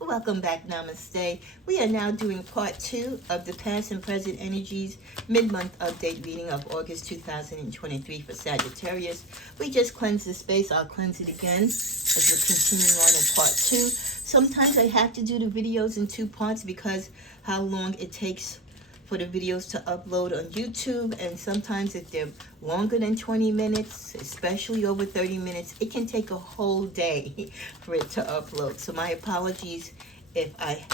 Welcome back, Namaste. We are now doing part 2 of the past and present energies mid-month update reading of August 2023 for Sagittarius. We just cleansed the space. I'll cleanse it again as we're continuing on in part 2. Sometimes I have to do the videos in 2 parts because how long it takes for the videos to upload on YouTube, and sometimes if they're longer than 20 minutes, especially over 30 minutes, it can take a whole day for it to upload. So my apologies if I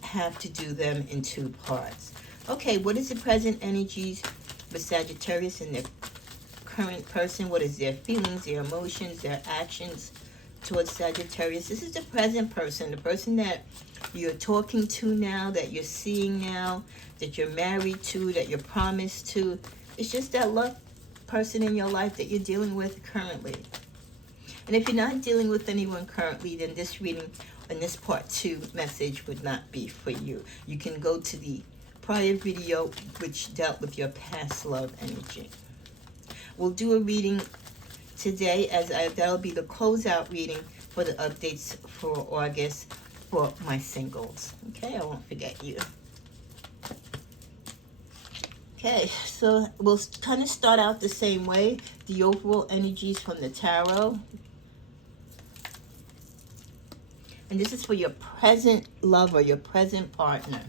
have to do them in 2 parts. Okay, what is the present energies for Sagittarius and their current person? What is their feelings, their emotions, their actions towards Sagittarius? This is the present person, the person that you're talking to now, that you're seeing now, that you're married to, that you're promised to. It's just that love person in your life that you're dealing with currently. And if you're not dealing with anyone currently, then this reading and this part 2 message would not be for you. You can go to the prior video which dealt with your past love energy. We'll do a reading today that'll be the closeout reading for the updates for August for my singles. Okay, I won't forget you. Okay, so we'll kind of start out the same way. The overall energies from the tarot. And this is for your present lover, your present partner.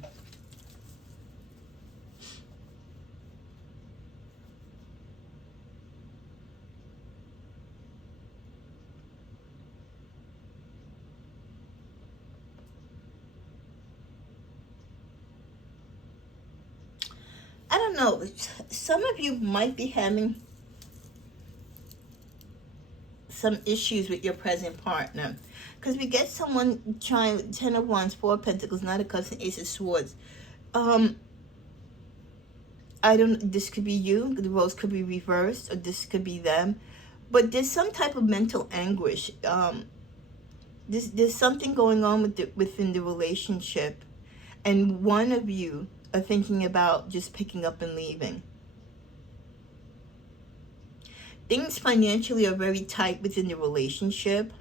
I don't know, some of you might be having some issues with your present partner. Because we get someone trying 10 of Wands, 4 of Pentacles, Knight of Cups, and Ace of Swords. This could be you, the roles could be reversed, or this could be them. But there's some type of mental anguish. There's something going on within the relationship. And one of you are thinking about just picking up and leaving. Things financially are very tight within the relationship.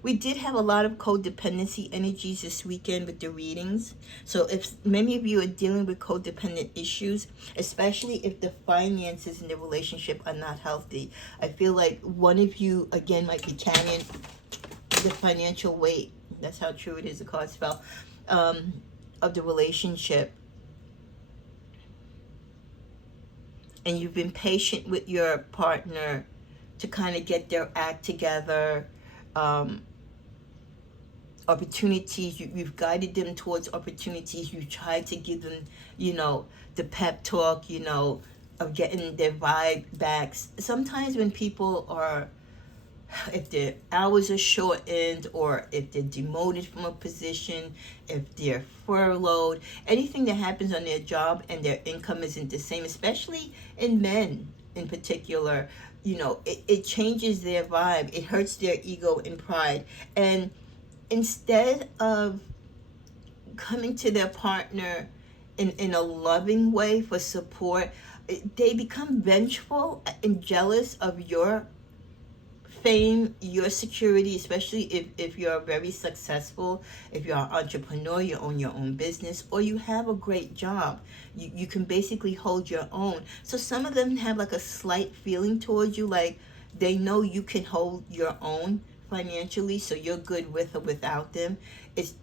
We did have a lot of codependency energies this weekend with the readings. So if many of you are dealing with codependent issues, especially if the finances in the relationship are not healthy, I feel like one of you, again, might be carrying the financial weight. That's how true it is, the card spell, of the relationship. And you've been patient with your partner to kind of get their act together. Opportunities, you've guided them towards opportunities. You've tried to give them, the pep talk, of getting their vibe back. Sometimes when people are, if their hours are shortened, or if they're demoted from a position, if they're furloughed, anything that happens on their job and their income isn't the same, especially in men in particular, it changes their vibe. It hurts their ego and pride. And instead of coming to their partner in a loving way for support, they become vengeful and jealous of your fame, your security, especially if you're very successful, if you're an entrepreneur, you own your own business, or you have a great job. You can basically hold your own. So some of them have like a slight feeling towards you, like they know you can hold your own financially, so you're good with or without them. It's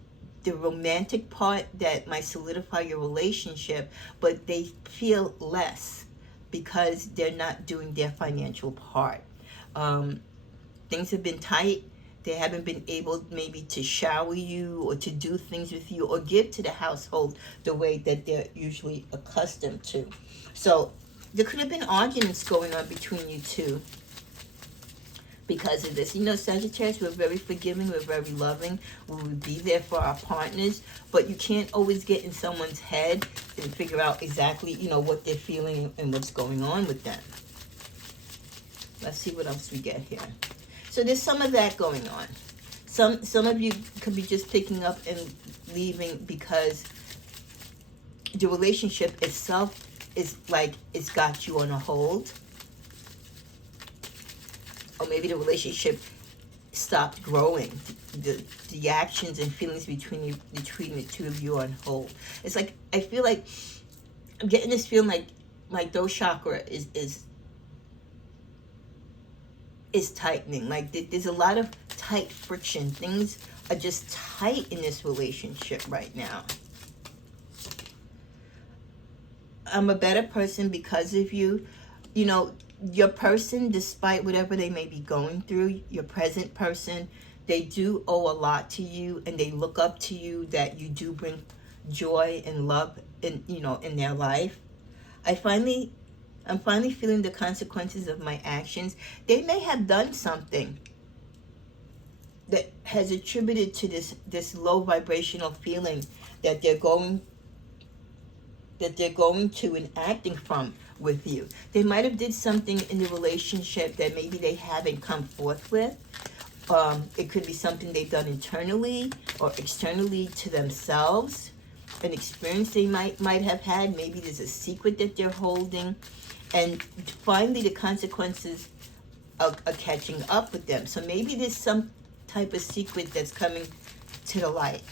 the romantic part that might solidify your relationship, but they feel less because they're not doing their financial part. Things have been tight. They haven't been able maybe to shower you or to do things with you or give to the household the way that they're usually accustomed to. So there could have been arguments going on between you two because of this. Sagittarius, we're very forgiving, we're very loving, we will be there for our partners, but you can't always get in someone's head and figure out exactly, what they're feeling and what's going on with them. Let's see what else we get here. So there's some of that going on. Some of you could be just picking up and leaving because the relationship itself is like it's got you on a hold. Or maybe the relationship stopped growing. The actions and feelings between the two of you are on hold. It's like, I feel like I'm getting this feeling like my throat chakra is tightening. Like there's a lot of tight friction. Things are just tight in this relationship right now. I'm a better person because of you. You know, your person, despite whatever they may be going through, your present person, they do owe a lot to you, and they look up to you, that you do bring joy and love in, you know, in their life. I'm finally feeling the consequences of my actions. They may have done something that has attributed to this low vibrational feeling that they're going to and acting from with you. They might have did something in the relationship that maybe they haven't come forth with. It could be something they've done internally or externally to themselves, an experience they might have had. Maybe there's a secret that they're holding, and finally the consequences are catching up with them. So maybe there's some type of secret that's coming to the light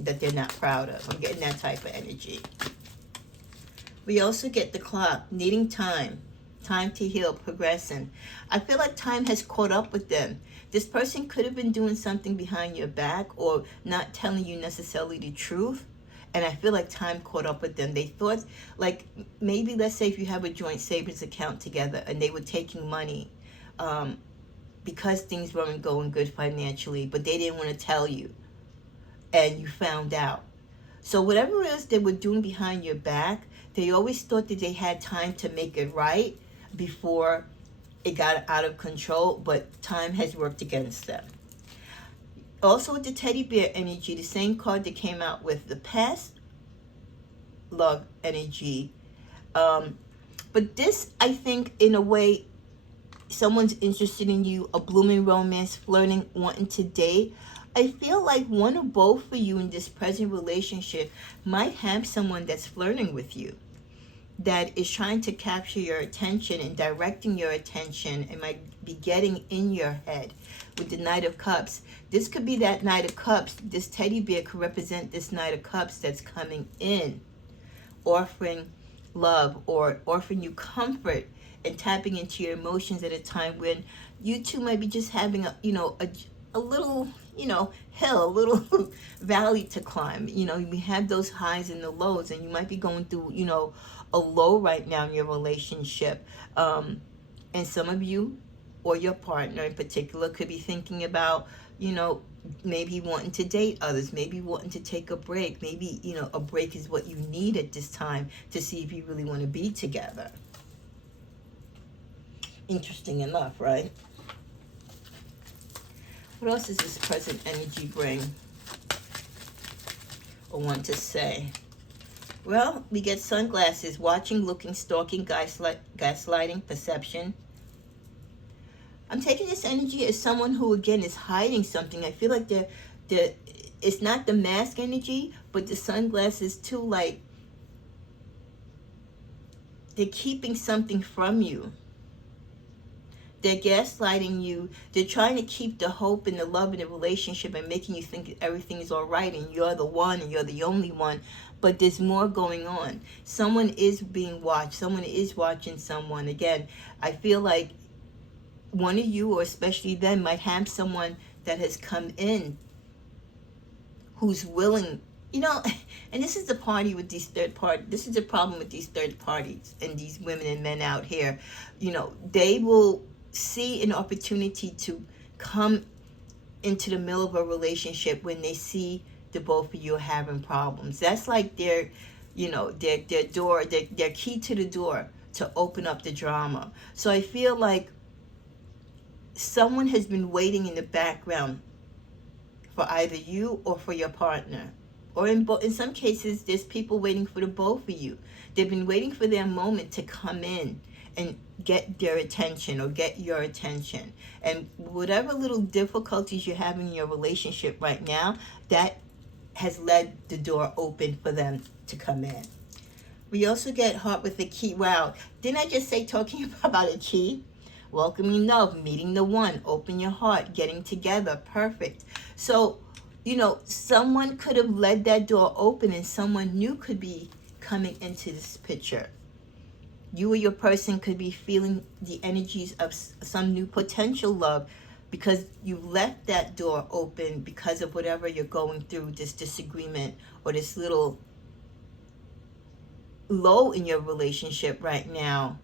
that they're not proud of. I'm getting that type of energy. We also get the clock, needing time to heal, progressing. I feel like time has caught up with them. This person could have been doing something behind your back or not telling you necessarily the truth. And I feel like time caught up with them. They thought, like, maybe let's say if you have a joint savings account together and they were taking money because things weren't going good financially, but they didn't want to tell you, and you found out. So whatever it is they were doing behind your back, they always thought that they had time to make it right before it got out of control, but time has worked against them. Also with the teddy bear energy, the same card that came out with the past love energy. But this, I think, in a way, someone's interested in you, a blooming romance, flirting, wanting to date. I feel like one or both of you in this present relationship might have someone that's flirting with you, that is trying to capture your attention and directing your attention, and might be getting in your head with the Knight of Cups. This could be that Knight of Cups. This teddy bear could represent this Knight of Cups that's coming in, offering love or offering you comfort and tapping into your emotions at a time when you two might be just having a little, hill, a little valley to climb. We have those highs and the lows, and you might be going through, a low right now in your relationship. And some of you, or your partner in particular, could be thinking about, maybe wanting to date others, maybe wanting to take a break. Maybe, a break is what you need at this time to see if you really want to be together. Interesting enough, right? What else does this present energy bring or want to say? Well, we get sunglasses, watching, looking, stalking, gaslighting, perception. I'm taking this energy as someone who, again, is hiding something. I feel like it's not the mask energy, but the sunglasses too, like they're keeping something from you. They're gaslighting you. They're trying to keep the hope and the love in the relationship and making you think everything is all right and you're the one and you're the only one. But there's more going on. Someone is being watched. Someone is watching someone. Again, I feel like one of you, or especially them, might have someone that has come in who's willing, and this is the party with these third parties. This is the problem with these third parties and these women and men out here. They will see an opportunity to come into the middle of a relationship when they see the both of you are having problems. That's like their door, their key to the door to open up the drama. So I feel like someone has been waiting in the background for either you or for your partner. Or in some cases, there's people waiting for the both of you. They've been waiting for their moment to come in and get their attention or get your attention. And whatever little difficulties you're having in your relationship right now, that has led the door open for them to come in. We also get heart with the key. Wow. Didn't I just say talking about a key? welcoming love, meeting the one, open your heart, getting together, perfect. So, someone could have led that door open and someone new could be coming into this picture. You or your person could be feeling the energies of some new potential love because you left that door open because of whatever you're going through, this disagreement or this little low in your relationship right now.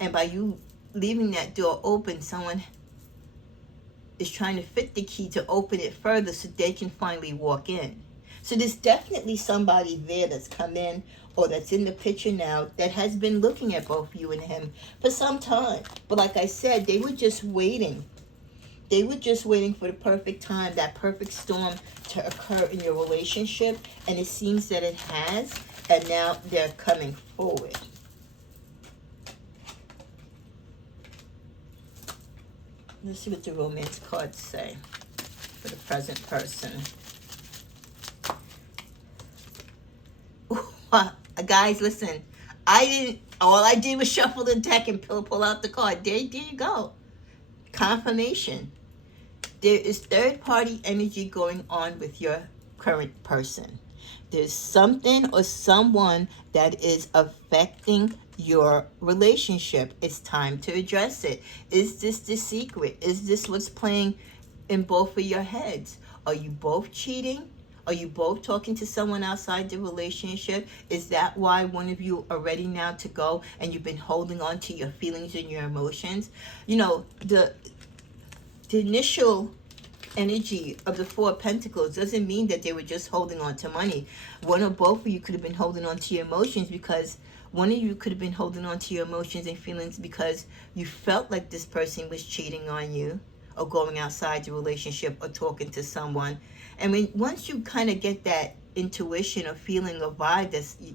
And by you leaving that door open, someone is trying to fit the key to open it further so they can finally walk in. So there's definitely somebody there that's come in or that's in the picture now that has been looking at both you and him for some time. But like I said, they were just waiting. They were just waiting for the perfect time, that perfect storm to occur in your relationship. And it seems that it has. And now they're coming forward. Let's see what the romance cards say for the present person. Guys, listen. All I did was shuffle the deck and pull out the card. There you go. Confirmation. There is third-party energy going on with your current person. There's something or someone that is affecting your relationship. It's time to address it. Is this the secret? Is this what's playing in both of your heads? Are you both cheating? Are you both talking to someone outside the relationship? Is that why one of you are ready now to go and you've been holding on to your feelings and your emotions? The initial energy of the Four of Pentacles doesn't mean that they were just holding on to money. One or both of you could have been holding on to your emotions because one of you could have been holding on to your emotions and feelings because you felt like this person was cheating on you or going outside the relationship or talking to someone. And once you kind of get that intuition or feeling or vibe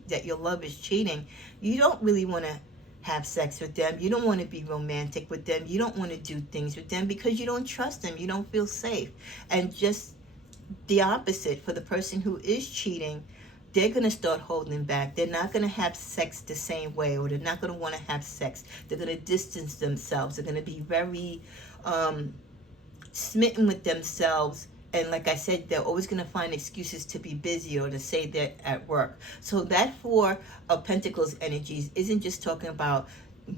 that your love is cheating, you don't really want to have sex with them. You don't want to be romantic with them. You don't want to do things with them because you don't trust them. You don't feel safe. And just the opposite for the person who is cheating, they're going to start holding back. They're not going to have sex the same way, or they're not going to want to have sex. They're going to distance themselves. They're going to be very smitten with themselves. And like I said, they're always going to find excuses to be busy or to say they're at work. So that Four of Pentacles energies isn't just talking about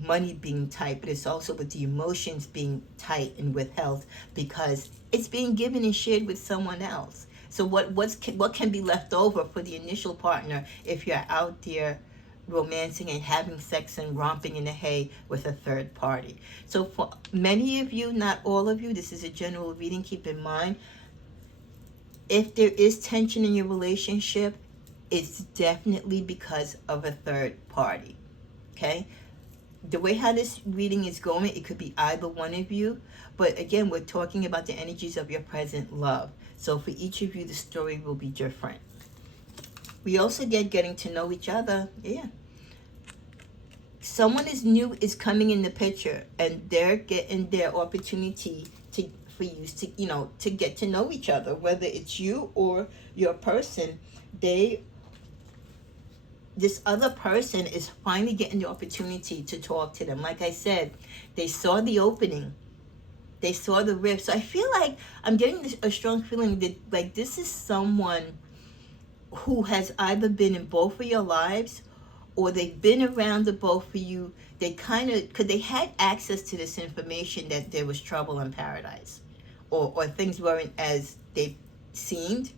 money being tight, but it's also with the emotions being tight and withheld because it's being given and shared with someone else. So what can be left over for the initial partner if you're out there romancing and having sex and romping in the hay with a third party? So for many of you, not all of you, this is a general reading, keep in mind, if there is tension in your relationship, it's definitely because of a third party, okay? The way how this reading is going, it could be either one of you, but again, we're talking about the energies of your present love. So for each of you, the story will be different. We also get getting to know each other, yeah. Someone is new is coming in the picture, and they're getting their opportunity for you to get to know each other, whether it's you or your person. This other person is finally getting the opportunity to talk to them. Like I said, they saw the opening, they saw the rift. So I feel like I'm getting a strong feeling that like this is someone who has either been in both of your lives or they've been around the both of you. They because they had access to this information that there was trouble in paradise, or things weren't as they seemed.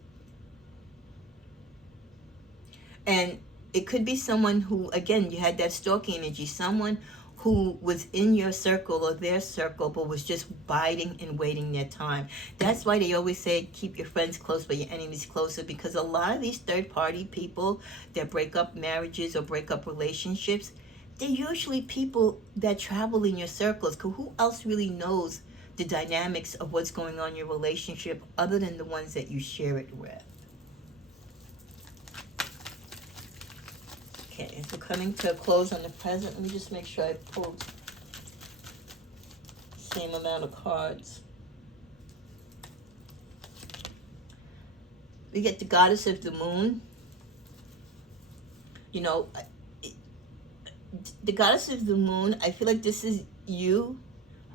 And it could be someone who, again, you had that stalking energy, someone who was in your circle or their circle but was just biding and waiting their time. That's why they always say keep your friends close but your enemies closer, because a lot of these third-party people that break up marriages or break up relationships, they're usually people that travel in your circles, because who else really knows the dynamics of what's going on in your relationship other than the ones that you share it with? Okay, so coming to a close on the present, let me just make sure I pull the same amount of cards. We get the Goddess of the Moon. The Goddess of the Moon, I feel like this is you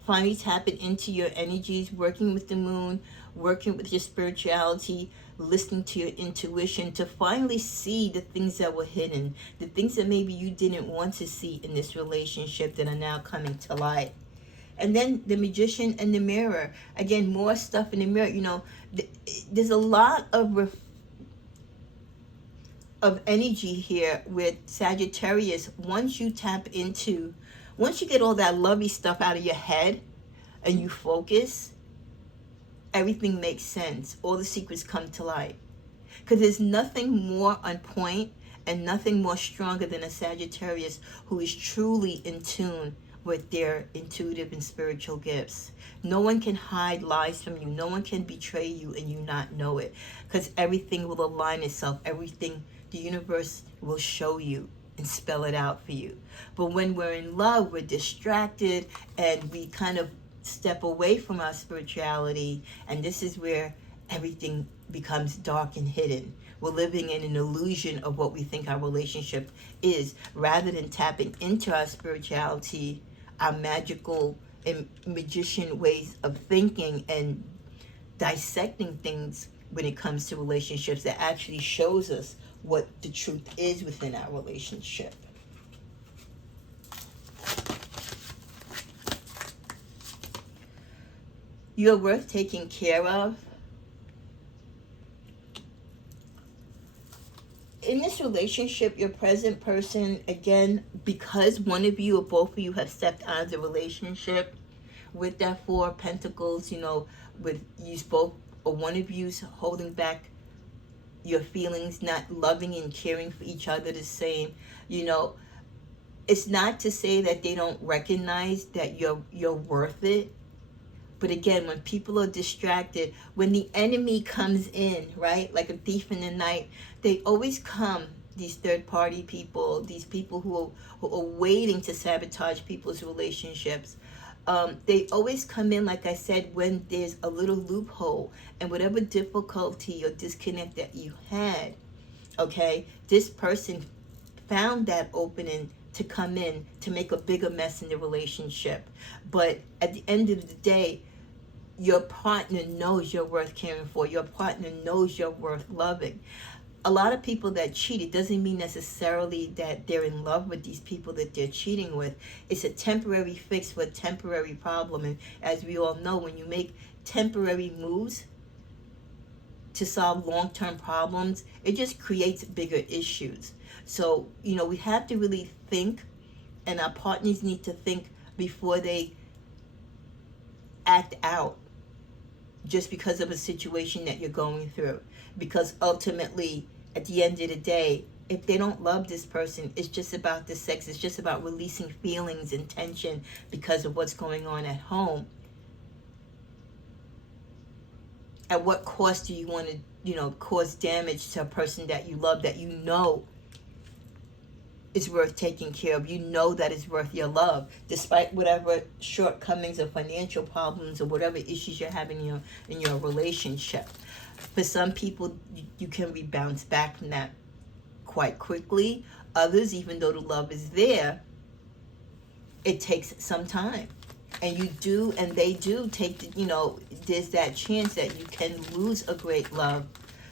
finally tapping into your energies, working with the moon, working with your spirituality, listening to your intuition to finally see the things that were hidden, the things that maybe you didn't want to see in this relationship that are now coming to light. And then the Magician and the Mirror. Again, more stuff in the mirror. There's a lot of energy here with Sagittarius. Once you get all that lovey stuff out of your head and you focus, everything makes sense. All the secrets come to light. Because there's nothing more on point and nothing more stronger than a Sagittarius who is truly in tune with their intuitive and spiritual gifts. No one can hide lies from you. No one can betray you and you not know it. Because everything will align itself. Everything, the universe will show you and spell it out for you. But when we're in love, we're distracted and we kind of step away from our spirituality. And this is where everything becomes dark and hidden. We're living in an illusion of what we think our relationship is, rather than tapping into our spirituality, our magical and magician ways of thinking and dissecting things when it comes to relationships that actually shows us what the truth is within our relationship. You're worth taking care of. In this relationship, your present person, again, because one of you or both of you have stepped out of the relationship with that Four of Pentacles, with you both or one of you's holding back your feelings, not loving and caring for each other the same, it's not to say that they don't recognize that you're worth it. But again, when people are distracted, when the enemy comes in, right, like a thief in the night, they always come, these third-party people, these people who are waiting to sabotage people's relationships. They always come in, like I said, when there's a little loophole. And whatever difficulty or disconnect that you had, okay, this person found that opening to come in to make a bigger mess in the relationship. But at the end of the day, your partner knows you're worth caring for. Your partner knows you're worth loving. A lot of people that cheat, it doesn't mean necessarily that they're in love with these people that they're cheating with. It's a temporary fix for a temporary problem. And as we all know, when you make temporary moves to solve long-term problems, it just creates bigger issues. So, we have to really think, and our partners need to think before they act out just because of a situation that you're going through. Because ultimately, at the end of the day, if they don't love this person, it's just about the sex. It's just about releasing feelings and tension because of what's going on at home. At what cost do you want to, cause damage to a person that you love, that is worth taking care of? That is worth your love, despite whatever shortcomings or financial problems or whatever issues you're having in your relationship. For some people, you can bounce back from that quite quickly. Others, even though the love is there, it takes some time. And they do take, there's that chance that you can lose a great love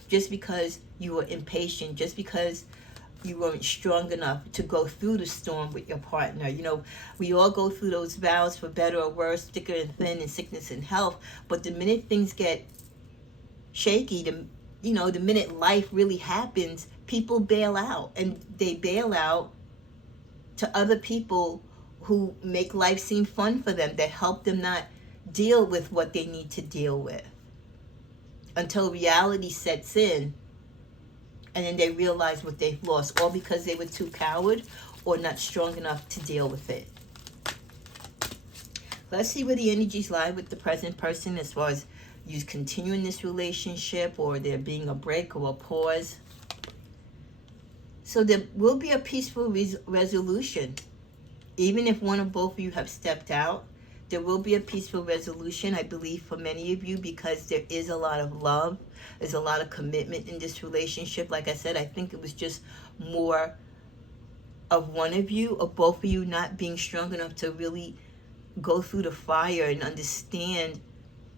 just because you were impatient, just because you weren't strong enough to go through the storm with your partner. We all go through those vows for better or worse, thicker and thin, and sickness and health. But the minute things get shaky, the minute life really happens, people bail out. And they bail out to other people who make life seem fun for them, that help them not deal with what they need to deal with until reality sets in. And then they realize what they've lost, all because they were too coward or not strong enough to deal with it. Let's see where the energies lie with the present person as far as you continuing this relationship or there being a break or a pause. So there will be a peaceful resolution. Even if one or both of you have stepped out, there will be a peaceful resolution, I believe, for many of you, because there is a lot of love. There's a lot of commitment in this relationship. Like I said, I think it was just more of one of you or both of you not being strong enough to really go through the fire and understand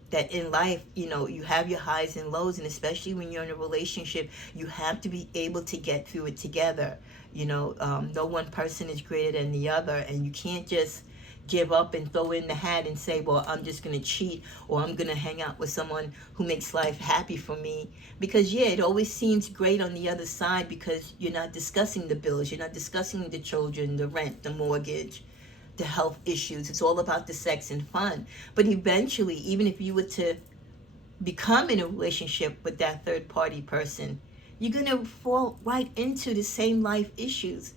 that in life, you know, you have your highs and lows, and especially when you're in a relationship, you have to be able to get through it together. You know, no one person is greater than the other, and you can't just give up and throw in the hat and say, well, I'm just going to cheat, or I'm going to hang out with someone who makes life happy for me. Because, yeah, it always seems great on the other side because you're not discussing the bills, you're not discussing the children, the rent, the mortgage, the health issues. It's all about the sex and fun. But eventually, even if you were to become in a relationship with that third party person, you're going to fall right into the same life issues.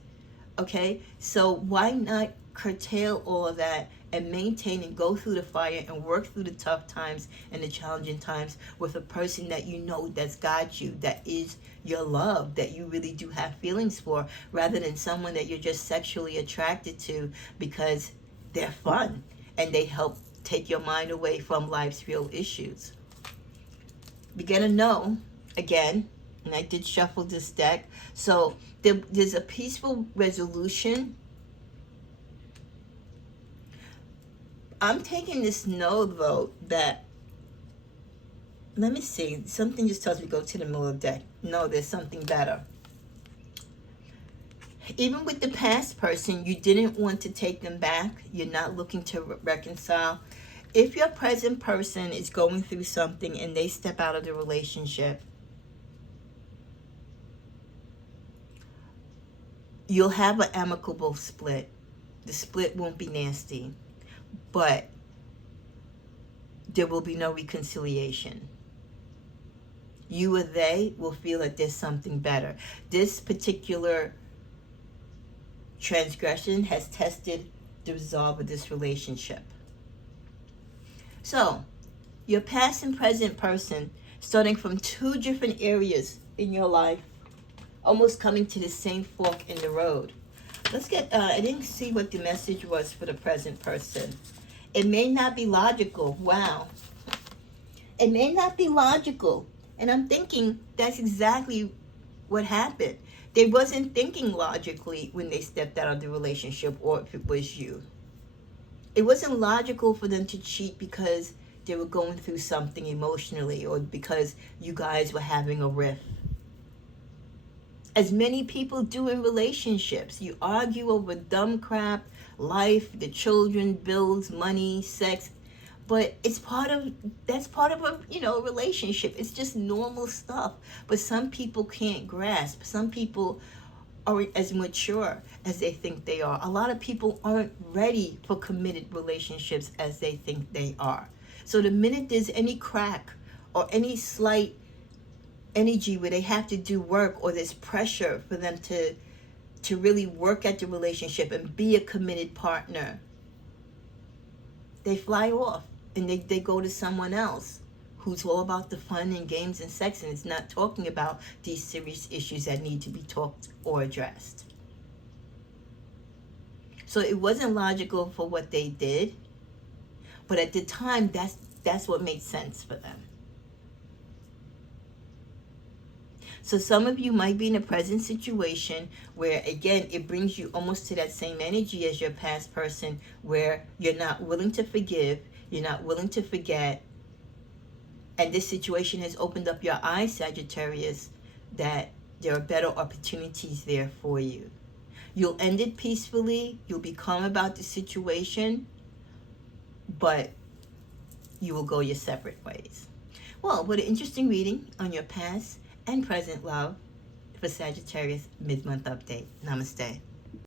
Okay? So why not curtail all of that and maintain and go through the fire and work through the tough times and the challenging times with a person that you know that's got you, that is your love, that you really do have feelings for, rather than someone that you're just sexually attracted to because they're fun and they help take your mind away from life's real issues. You're gonna know, again, and I did shuffle this deck, so there's a peaceful resolution. I'm taking this note, though, that, let me see, something just tells me go to the middle of the deck. No, there's something better. Even with the past person, you didn't want to take them back. You're not looking to reconcile. If your present person is going through something and they step out of the relationship, you'll have an amicable split. The split won't be nasty, but there will be no reconciliation. You or they will feel that there's something better. This particular transgression has tested the resolve of this relationship. So, your past and present person, starting from two different areas in your life, almost coming to the same fork in the road. Let's get, I didn't see what the message was for the present person. It may not be logical. Wow. It may not be logical. And I'm thinking that's exactly what happened. They wasn't thinking logically when they stepped out of the relationship, or if it was you. It wasn't logical for them to cheat because they were going through something emotionally, or because you guys were having a rift. As many people do in relationships. You argue over dumb crap, life, the children, bills, money, sex. But that's part of a, you know, relationship. It's just normal stuff. But some people can't grasp. Some people aren't as mature as they think they are. A lot of people aren't ready for committed relationships as they think they are. So the minute there's any crack or any slight energy where they have to do work, or there's pressure for them to really work at the relationship and be a committed partner, they fly off and they go to someone else who's all about the fun and games and sex, and it's not talking about these serious issues that need to be talked or addressed. So it wasn't logical for what they did, but at the time, that's what made sense for them. So some of you might be in a present situation where, again, it brings you almost to that same energy as your past person, where you're not willing to forgive, you're not willing to forget. And this situation has opened up your eyes, Sagittarius, that there are better opportunities there for you. You'll end it peacefully, you'll be calm about the situation, but you will go your separate ways. Well, what an interesting reading on your past and present love for Sagittarius mid-month update. Namaste.